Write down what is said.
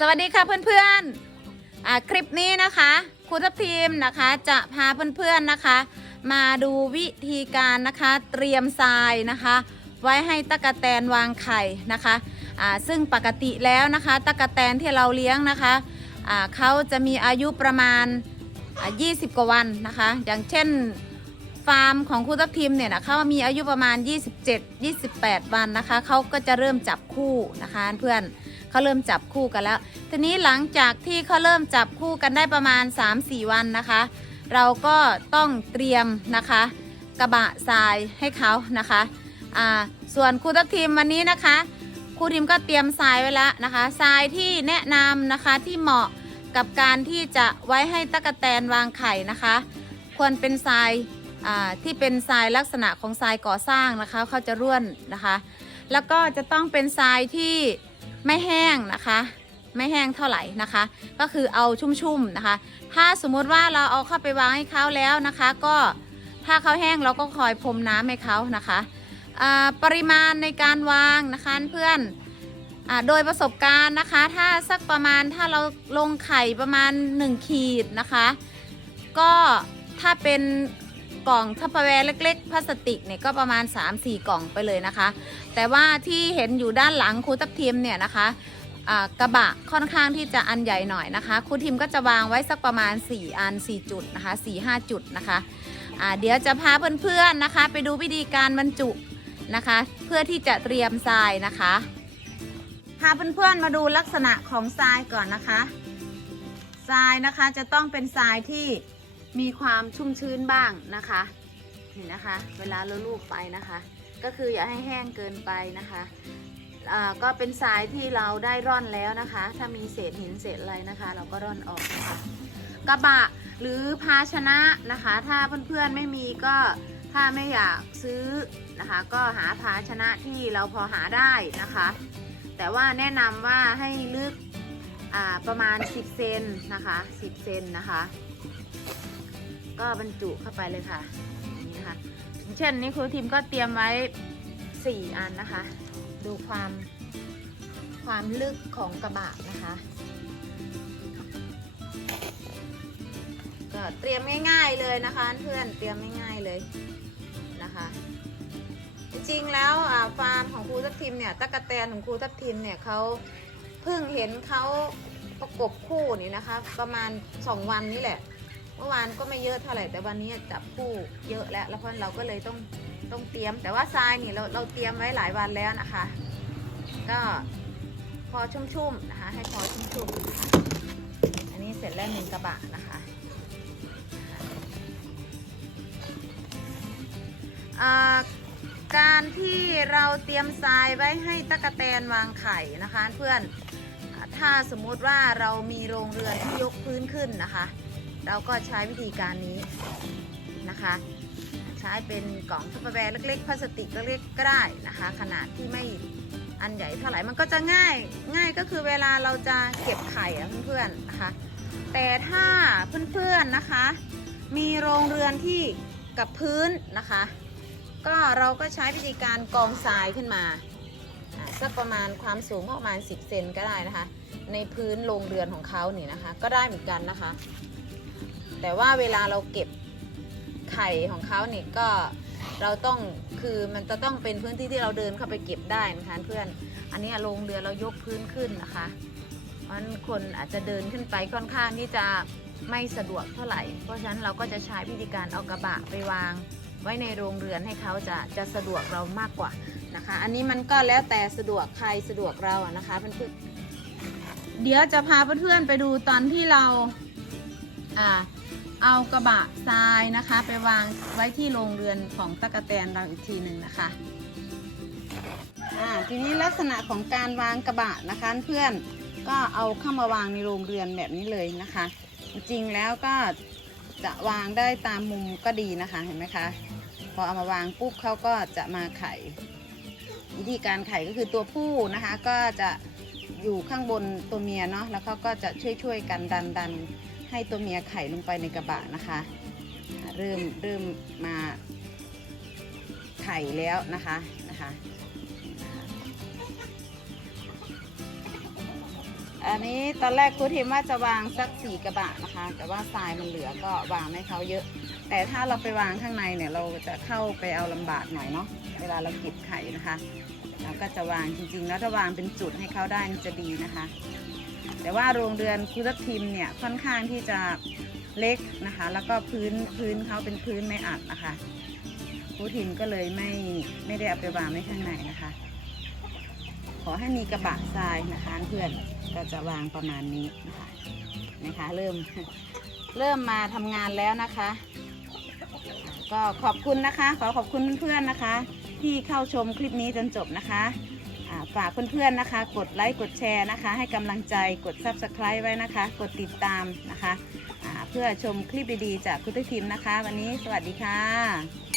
สวัสดีค่ะเพื่อนๆคลิปนี้นะคะครูทัพทีมนะคะจะพาเพื่อนๆนะคะ มาดูวิธีการนะคะเตรียมทรายนะคะ ไว้ให้ตะกะแตนวางไข่นะคะซึ่งปกติแล้วนะคะตะกะแตนที่เราเลี้ยงนะคะเขาจะมีอายุประมาณอ่า20 กว่าวันนะคะ อย่างเช่นฟาร์มของครูทัพทีมเนี่ยนะเขามีอายุประมาณ 27-28 วันนะคะเขาก็จะเริ่มจับคู่นะคะเพื่อน เขาเริ่มจับคู่กันแล้ว ทีนี้หลังจากที่เขาเริ่มจับคู่กันได้ประมาณ 3-4 วันนะคะ เราก็ต้องเตรียมนะคะ กระบะทรายให้เขานะคะอ่าส่วนครูทัพทีมวันนี้นะคะครูทีมก็เตรียมทรายไว้แล้วนะคะทรายที่แนะนำนะคะที่เหมาะกับการที่จะไว้ให้ตะกะแตนวางไข่นะคะ ควรเป็นทรายที่เป็นทรายลักษณะของทรายก่อสร้างนะคะเขาจะร่วนนะคะ แล้วก็จะต้องเป็นทรายที่ ไม่แห้งนะคะ ไม่แห้งเท่าไหร่นะคะ ก็คือเอาชุ่มๆนะคะ ถ้าสมมุติว่าเราเอาเข้าไปวางให้เขาแล้วนะคะ ก็ถ้าเขาแห้งเราก็คอยพรมน้ำให้เขานะคะปริมาณในการวางนะคะเพื่อนอโดยประสบการณ์นะคะ ถ้าสักประมาณถ้าเราลงไข่ประมาณ 1 ขีดนะคะ ก็ถ้าเป็น กล่องทัพร์แวร์เล็ก ๆพลาสติกเนี่ยก็ประมาณ 3-4 กล่องไปเลยนะคะ แต่ว่าที่เห็นอยู่ด้านหลังครูทับทิมเนี่ยนะคะกระบะค่อนข้างที่จะอันใหญ่หน่อยนะคะครูทิมก็จะวางไว้สักประมาณ 4 อัน 4 จุดนะคะ4-5 จุดนะคะอ่าเดี๋ยวจะพาเพื่อนๆนะคะ ไปดูวิธีการบรรจุนะคะ เพื่อที่จะเตรียมทรายนะคะพาเพื่อนๆมาดูลักษณะของทรายก่อนนะคะทรายนะคะจะต้องเป็นทรายที่ มีความชุ่มชื้นบ้างนะคะนี่นะคะ เวลาเราลูบไปนะคะ ก็คืออย่าให้แห้งเกินไปนะคะก็เป็นทรายที่เราได้ร่อนแล้วนะคะ ถ้ามีเศษหินเศษอะไรนะคะ เราก็ร่อนออกนะคะกระบะหรือภาชนะนะคะ ถ้าเพื่อนๆไม่มีก็ถ้าไม่อยากซื้อนะคะ ก็หาภาชนะที่เราพอหาได้นะคะ แต่ว่าแนะนำว่าให้ลึกประมาณ 10 เซนนะคะ 10 เซนนะคะ ก็บรรจุเข้าไปเลยค่ะอย่างนี้นะคะเช่นนี้ครูทีมก็เตรียมไว้ 4 อันนะคะ ดูความความลึกของกระบะนะคะ ก็เตรียมง่ายๆเลยนะคะ เพื่อนเตรียมง่ายๆเลยนะคะจริงๆแล้วฟาร์มของครูทับทิมเนี่ยตะกะแตนของครูทับทิมเนี่ยเขาเพิ่งเห็นเขาประกบคู่นี่นะคะ ประมาณ 2 วันนี้แหละ เมื่อวานก็ไม่เยอะเท่าไหร่แต่วันนี้จับคู่เยอะแล้ว แล้วเพราะเราก็เลยต้องต้องเตรียม แต่ว่าทรายนี่เราเราเตรียมไว้หลายวันแล้วนะคะ ก็พอชุ่มๆนะคะ ให้พอชุ่มๆนะคะอันนี้เสร็จแล้วหนึ่งกระบะนะคะการที่เราเตรียมทรายไว้ให้ตะกะแตนวางไข่นะคะ เพื่อนถ้าสมมุติว่าเรามีโรงเรือนที่ยกพื้นขึ้นนะคะ เราก็ใช้วิธีการนี้นะคะ ใช้เป็นกล่องทัพแวร์เล็กๆพลาสติกเล็กๆก็ได้นะคะ ขนาดที่ไม่อันใหญ่เท่าไหร่มันก็จะง่ายง่ายก็คือเวลาเราจะเก็บไข่อะเพื่อนๆนะคะ แต่ถ้าเพื่อนๆนะคะ มีโรงเรือนที่กับพื้นนะคะ ก็เราก็ใช้วิธีการกองทรายขึ้นมาอ่าสักประมาณความสูงประมาณ 10 เซนก็ได้นะคะ ในพื้นโรงเรือนของเขานี่นะคะ ก็ได้เหมือนกันนะคะ แต่ว่าเวลาเราเก็บไข่ของเขาเนี่ยก็เราต้องคือมันจะต้องเป็นพื้นที่ที่เราเดินเข้าไปเก็บได้นะคะเพื่อน อันนี้โรงเรือเรายกพื้นขึ้นนะคะเพราะฉะนั้นคนอาจจะเดินขึ้นไปค่อนข้างที่จะไม่สะดวกเท่าไหร่ เพราะฉะนั้นเราก็จะใช้วิธีการเอากระบะไปวาง ไว้ในโรงเรือนให้เขาจะจะสะดวกเรามากกว่านะคะ อันนี้มันก็แล้วแต่สะดวกใครสะดวกเราอะนะคะเพื่อนเดี๋ยวจะพาเพื่อนๆไปดูตอนที่เราอ่า เอากระบะทรายนะคะ ไปวางไว้ที่โรงเรือนของตะกะแตนเราอีกทีหนึ่งนะคะอ่าทีนี้ลักษณะของการวางกระบะนะคะเพื่อนก็เอาเข้ามาวางในโรงเรือนแบบนี้เลยนะคะ จริงๆแล้วก็จะวางได้ตามมุมก็ดีนะคะเห็นไหมคะพอเอามาวางปุ๊บเขาก็จะมาไข่วิธีการไข่ก็คือตัวผู้นะคะก็จะอยู่ข้างบนตัวเมียเนาะแล้วเขาก็จะช่วยๆกันดันดัน ให้ตัวเมียไข่ลงไปในกระบะนะคะ เริ่มเริ่มมาไข่แล้วนะคะนะคะอันนี้ตอนแรกครูทิมว่าจะวางสักสี่กระบะนะคะ แต่ว่าทรายมันเหลือก็วางให้เขาเยอะ แต่ถ้าเราไปวางข้างในเนี่ยเราจะเข้าไปเอาลำบากหน่อยเนาะเวลาเราเก็บไข่นะคะเราก็จะวางจริงๆ แล้วถ้าวางเป็นจุดให้เขาได้จะดีนะคะ แต่ว่าโรงเรือนคุรทิมเนี่ยค่อนข้างที่จะเล็กนะคะ แล้วก็พื้นพื้นเขาเป็นพื้นไม่อัดนะคะครูทิมก็เลยไม่ไม่ได้เอาไปวางไว้ข้างในนะคะ ขอให้มีกระบะทรายนะคะเพื่อนก็จะวางประมาณนี้นะคะนะคะ เริ่มเริ่มมาทำงานแล้วนะคะ ก็ขอบคุณนะคะ ขอขอบคุณเพื่อนๆนะคะ ที่เข้าชมคลิปนี้จนจบนะคะ ฝากเพื่อนๆนะคะ กดไลค์กดแชร์นะคะ ให้กำลังใจกด Subscribe ไว้นะคะ กดติดตามนะคะ เพื่อชมคลิปดีๆ จากคุณทีมนะคะ วันนี้สวัสดีค่ะ